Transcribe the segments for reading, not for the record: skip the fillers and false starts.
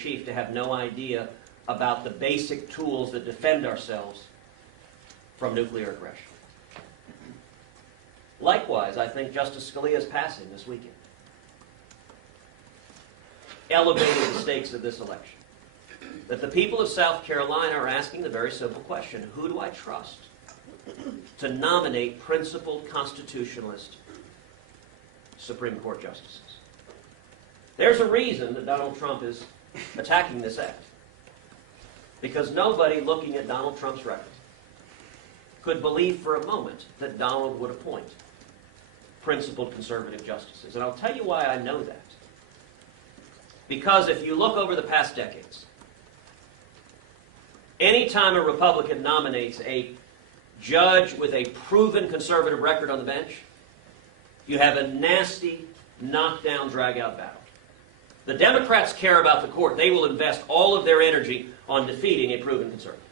chief to have no idea about the basic tools that defend ourselves from nuclear aggression. Likewise, I think Justice Scalia's passing this weekend elevated the stakes of this election. That the people of South Carolina are asking the very simple question, who do I trust to nominate principled constitutionalist Supreme Court justices? There's a reason that Donald Trump is attacking this act. Because nobody looking at Donald Trump's record could believe for a moment that Donald would appoint principled conservative justices. And I'll tell you why I know that. Because if you look over the past decades, anytime a Republican nominates a judge with a proven conservative record on the bench, you have a nasty, knockdown, drag-out battle. The Democrats care about the court. They will invest all of their energy on defeating a proven conservative.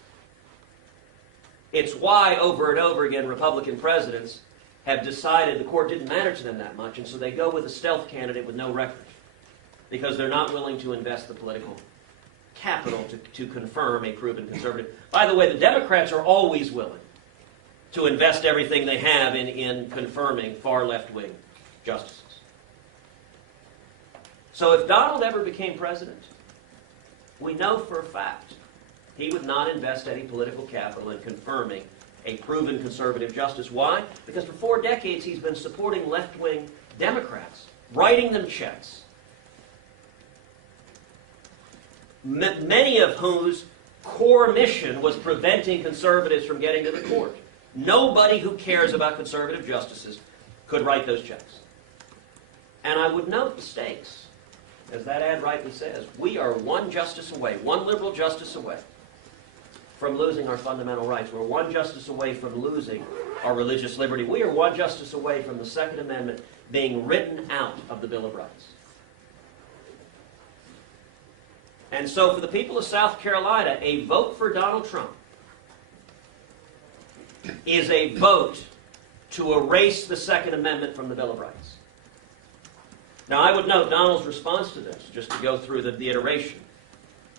It's why, over and over again, Republican presidents have decided the court didn't matter to them that much, and so they go with a stealth candidate with no record, because they're not willing to invest the political capital to confirm a proven conservative. By the way, the Democrats are always willing to invest everything they have in confirming far left-wing justices. So if Donald ever became president, we know for a fact he would not invest any political capital in confirming a proven conservative justice. Why? Because for 4 decades he's been supporting left-wing Democrats, writing them checks, many of whose core mission was preventing conservatives from getting to the court. Nobody who cares about conservative justices could write those checks. And I would note the stakes. As that ad rightly says, we are one justice away, one liberal justice away from losing our fundamental rights. We're one justice away from losing our religious liberty. We are one justice away from the Second Amendment being written out of the Bill of Rights. And so for the people of South Carolina, a vote for Donald Trump is a vote to erase the Second Amendment from the Bill of Rights. Now, I would note Donald's response to this, just to go through the iteration.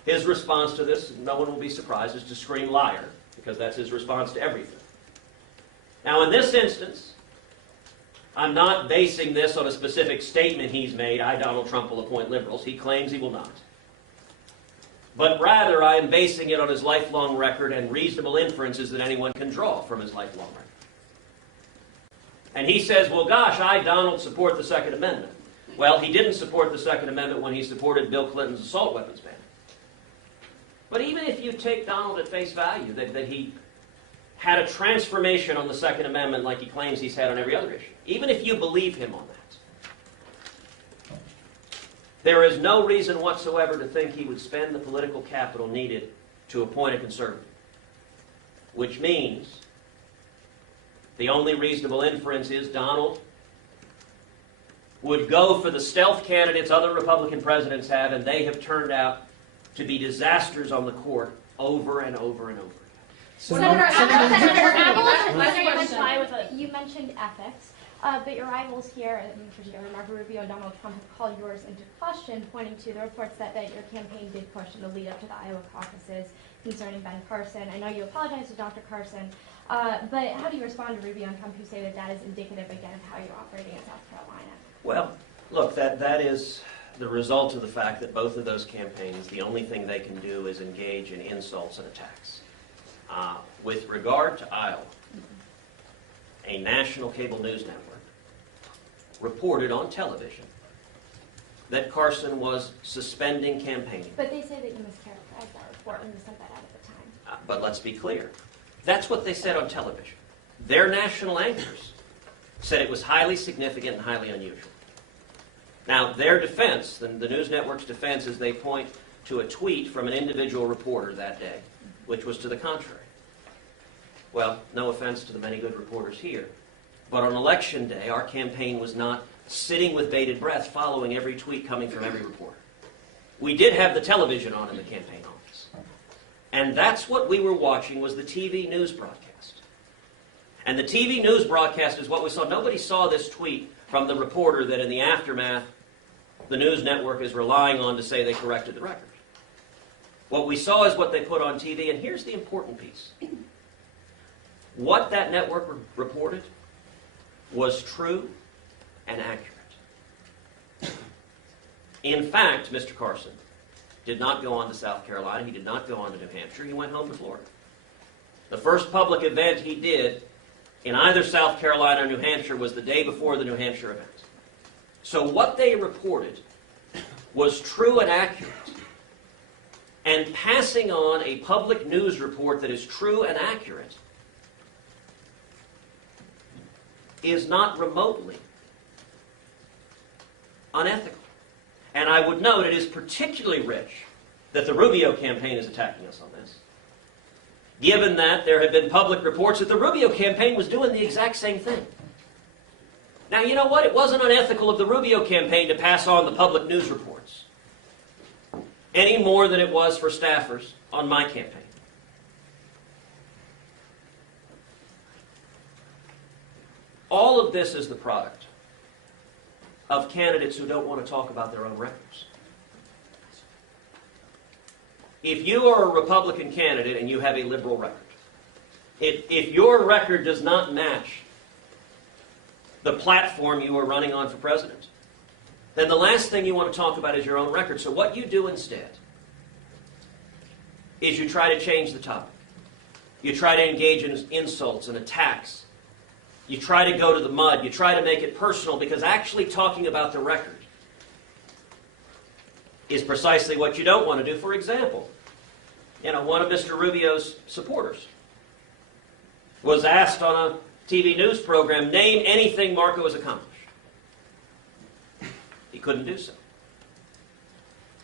His response to this, no one will be surprised, is to scream liar, because that's his response to everything. Now, in this instance, I'm not basing this on a specific statement he's made, I, Donald Trump, will appoint liberals. He claims he will not. But rather, I am basing it on his lifelong record and reasonable inferences that anyone can draw from his lifelong record. And he says, well, gosh, I, Donald, support the Second Amendment. Well, he didn't support the Second Amendment when he supported Bill Clinton's assault weapons ban. But even if you take Donald at face value, that he had a transformation on the Second Amendment like he claims he's had on every other issue, even if you believe him on that, there is no reason whatsoever to think he would spend the political capital needed to appoint a conservative. Which means the only reasonable inference is Donald would go for the stealth candidates other Republican presidents have, and they have turned out to be disasters on the court over and over and over again. You mentioned ethics, but your rivals here, in particular Marco Rubio and Donald Trump, have called yours into question, pointing to the reports that your campaign did push in the lead up to the Iowa caucuses concerning Ben Carson. I know you apologized to Dr. Carson, but how do you respond to Rubio and Trump, who say that that is indicative, again, of how you're operating in South Carolina? Well, look, that is the result of the fact that both of those campaigns, the only thing they can do is engage in insults and attacks. With regard to Iowa, a national cable news network reported on television that Carson was suspending campaigning. But they say that you mischaracterized that report when you sent that out at the time. But let's be clear. That's what they said on television. Their national anchors said it was highly significant and highly unusual. Now, their defense, the news network's defense, is they point to a tweet from an individual reporter that day, which was to the contrary. Well, no offense to the many good reporters here, but on election day, our campaign was not sitting with bated breath following every tweet coming from every reporter. We did have the television on in the campaign office. And that's what we were watching, was the TV news broadcast. And the TV news broadcast is what we saw. Nobody saw this tweet from the reporter that in the aftermath the news network is relying on to say they corrected the record. What we saw is what they put on TV, and here's the important piece. What that network reported was true and accurate. In fact, Mr. Carson did not go on to South Carolina. He did not go on to New Hampshire. He went home to Florida. The first public event he did in either South Carolina or New Hampshire was the day before the New Hampshire event. So what they reported was true and accurate. And passing on a public news report that is true and accurate is not remotely unethical. And I would note it is particularly rich that the Rubio campaign is attacking us on this, given that there have been public reports that the Rubio campaign was doing the exact same thing. Now, you know what? It wasn't unethical of the Rubio campaign to pass on the public news reports any more than it was for staffers on my campaign. All of this is the product of candidates who don't want to talk about their own records. If you are a Republican candidate and you have a liberal record, if your record does not match the platform you are running on for president, then the last thing you want to talk about is your own record. So what you do instead is you try to change the topic. You try to engage in insults and attacks. You try to go to the mud. You try to make it personal, because actually talking about the record is precisely what you don't want to do. For example, one of Mr. Rubio's supporters was asked on a TV news program, name anything Marco has accomplished. He couldn't do so.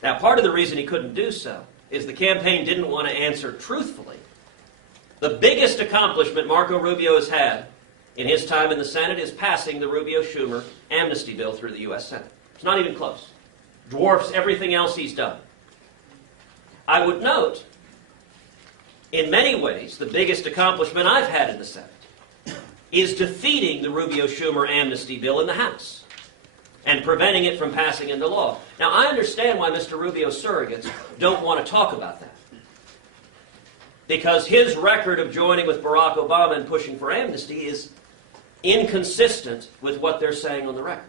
Now, part of the reason he couldn't do so is the campaign didn't want to answer truthfully. The biggest accomplishment Marco Rubio has had in his time in the Senate is passing the Rubio-Schumer amnesty bill through the U.S. Senate. It's not even close. Dwarfs everything else he's done. I would note, in many ways, the biggest accomplishment I've had in the Senate is defeating the Rubio-Schumer amnesty bill in the House and preventing it from passing into law. Now, I understand why Mr. Rubio's surrogates don't want to talk about that, because his record of joining with Barack Obama and pushing for amnesty is inconsistent with what they're saying on the record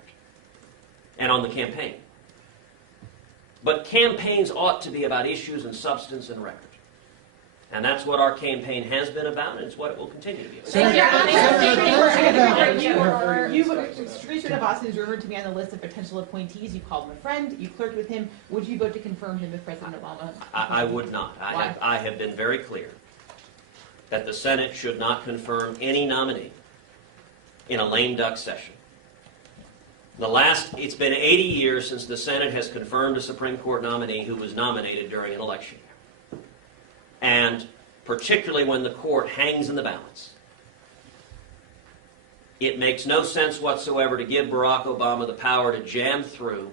and on the campaign. But campaigns ought to be about issues and substance and record. And that's what our campaign has been about, and it's what it will continue to be about. Commissioner Boston is rumored to be on the list of potential appointees. You called him a friend. You clerked with him. Would you vote to confirm him if President Obama? I would not. I have been very clear that the Senate should not confirm any nominee in a lame duck session. It's been 80 years since the Senate has confirmed a Supreme Court nominee who was nominated during an election year. And particularly when the court hangs in the balance. It makes no sense whatsoever to give Barack Obama the power to jam through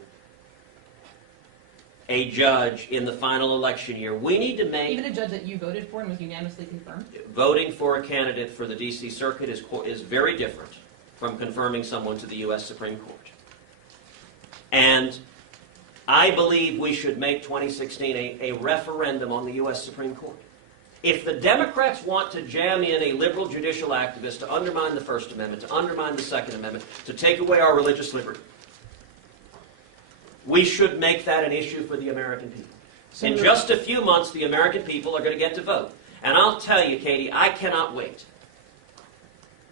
a judge in the final election year. We need to make... Even a judge that you voted for and was unanimously confirmed? Voting for a candidate for the D.C. Circuit is very different from confirming someone to the U.S. Supreme Court. And I believe we should make 2016 a referendum on the U.S. Supreme Court. If the Democrats want to jam in a liberal judicial activist to undermine the First Amendment, to undermine the Second Amendment, to take away our religious liberty, we should make that an issue for the American people. In just a few months, the American people are going to get to vote. And I'll tell you, Katie, I cannot wait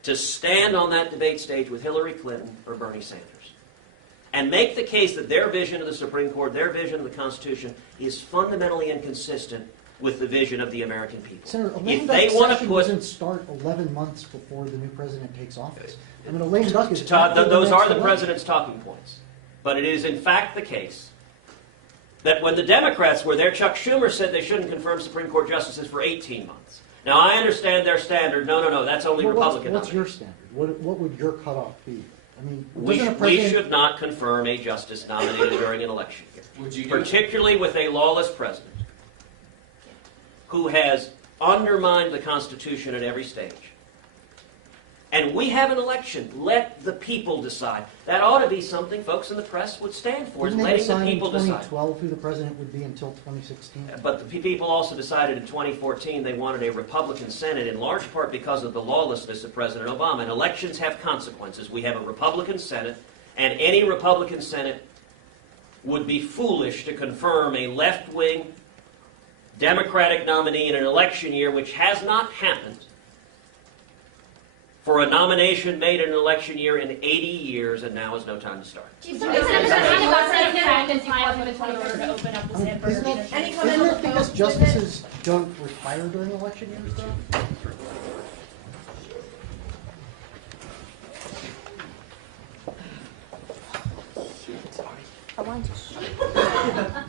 to stand on that debate stage with Hillary Clinton or Bernie Sanders and make the case that their vision of the Supreme Court, their vision of the Constitution, is fundamentally inconsistent with the vision of the American people. Senator, a lame duck session doesn't start 11 months before the new president takes office. I mean, a lame duck is... Those are the president's talking points. But it is in fact the case that when the Democrats were there, Chuck Schumer said they shouldn't confirm Supreme Court justices for 18 months. Now, I understand their standard. No, that's only Republican. What's your standard? What would your cutoff be? I mean, we should not confirm a justice nominated during an election year, particularly with a lawless president who has undermined the Constitution at every stage, and we have an election, let the people decide. That ought to be something folks in the press would stand for, is Didn't they letting the decide in people decide. 2012 who the president would be until 2016? But the people also decided in 2014 they wanted a Republican Senate, in large part because of the lawlessness of President Obama. And elections have consequences. We have a Republican Senate, and any Republican Senate would be foolish to confirm a left-wing Democratic nominee in an election year, which has not happened, for a nomination made in an election year in 80 years, and now is no time to start. Do you think it's in order to open up the San Isn't it because justices don't retire during election years, though? I want to.